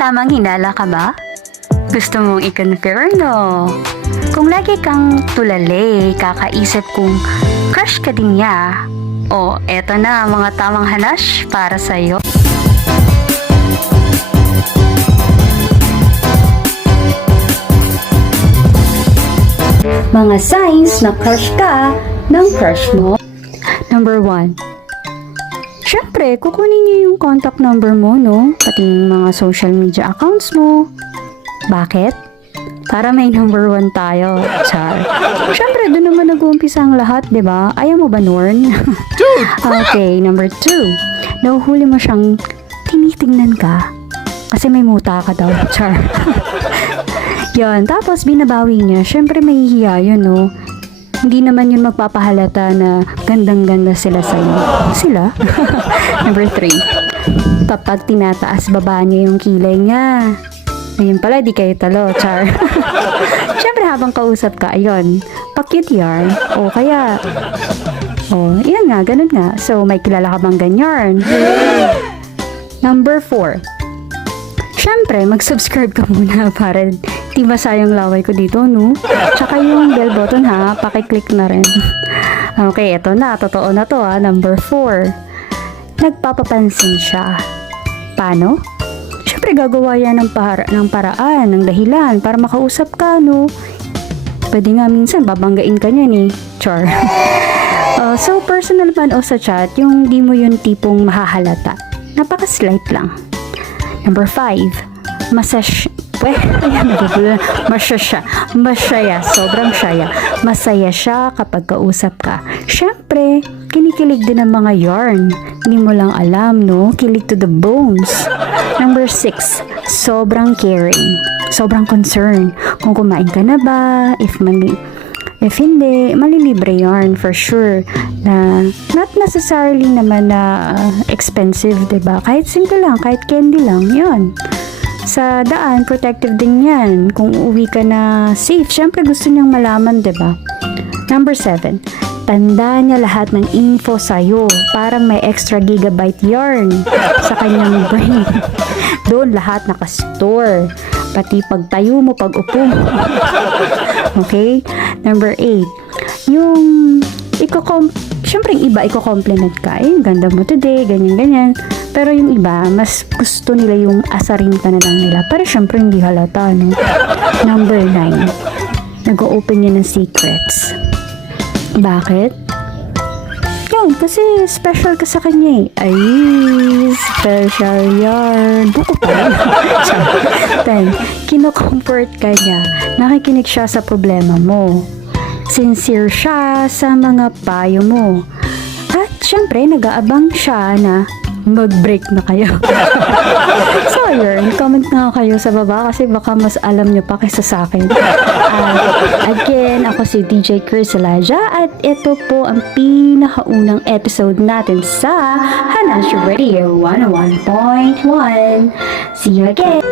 Tamang hinala ka ba? Gusto mong i-confirmo? Kung lagi kang tulali, kakaisip kung crush ka din niya, o eto na ang mga tamang hanash para sa'yo. Mga signs na crush ka ng crush mo. Number 1. Siyempre, kukunin niyo yung contact number mo, no? Pati yung mga social media accounts mo. Bakit? Para may number 1 tayo. Char. Siyempre, doon naman nag-uumpisa ang lahat, di ba? Ayaw mo ba, Norn? Okay, number 2. Nahuhuli mo siyang tinitingnan ka. Kasi may muta ka daw. Char. Yun, tapos binabawi niya. Siyempre, mahihiya yun, no? Hindi naman yun magpapahalata na gandang-ganda sila sa'yo. Sila? Number 3. Kapag tinataas baba niya yung kilay niya. Ayun pala, di kayo talo, char. Siyempre, habang kausap ka, ayun, pa-cute yarn. O kaya, yan nga, ganun nga. So, may kilala ka bang ganyan? Number 4. Siyempre, mag-subscribe ka muna para di masayang laway ko dito, no? Tsaka yung bell button, ha? Pakiclick na rin. Okay, eto na. Totoo na to, ha? Number 4. Nagpapapansin siya. Paano? Siyempre, gagawa yan ng paraan, ng dahilan para makausap ka, no? Pwede nga minsan, babanggain ka niyan, eh. Char. So, personal man o sa chat, yung di mo yung tipong mahahalata. Napaka-slight lang. Number 5. Masaya. Sobrang saya. Masaya siya kapag kausap ka. Siyempre, kinikilig din ang mga yarn. Hindi mo lang alam, no? Kilig to the bones. Number 6. Sobrang caring. Sobrang concern. Kung kumain ka na ba? If hindi, malilibre yarn for sure. Na not necessarily naman na expensive, diba? Kahit simple lang, kahit candy lang, yun. Sa daan, protective din yan. Kung uuwi ka na safe, syempre gusto niyang malaman, diba? Number 7. Tanda niya lahat ng info sa'yo. Parang may extra gigabyte yarn sa kanyang brain. Doon lahat nakastore. Pati pagtayo mo, pag-upo mo. Okay? Number 8. Yung syempre yung iba, i-compliment ka. Ganda mo today, ganyan-ganyan. Pero yung iba, mas gusto nila yung asarin ka na lang nila. Pero syempre hindi halata, no? Number 9. Nag-o-open niya ng secrets. Bakit? Yun, kasi special ka sa kanya, eh. Ay, special yarn. Buko pa. 10. Kino-comfort ka niya. Nakikinig siya sa problema mo. Sincere siya sa mga payo mo. At syempre, nag-aabang siya na mag-break na kayo. So, yun. Comment nga kayo sa baba kasi baka mas alam nyo pa kaysa sa akin. Again, ako si DJ Chris Elijah at ito po ang pinakaunang episode natin sa Hanash Radio 101.1. See you again!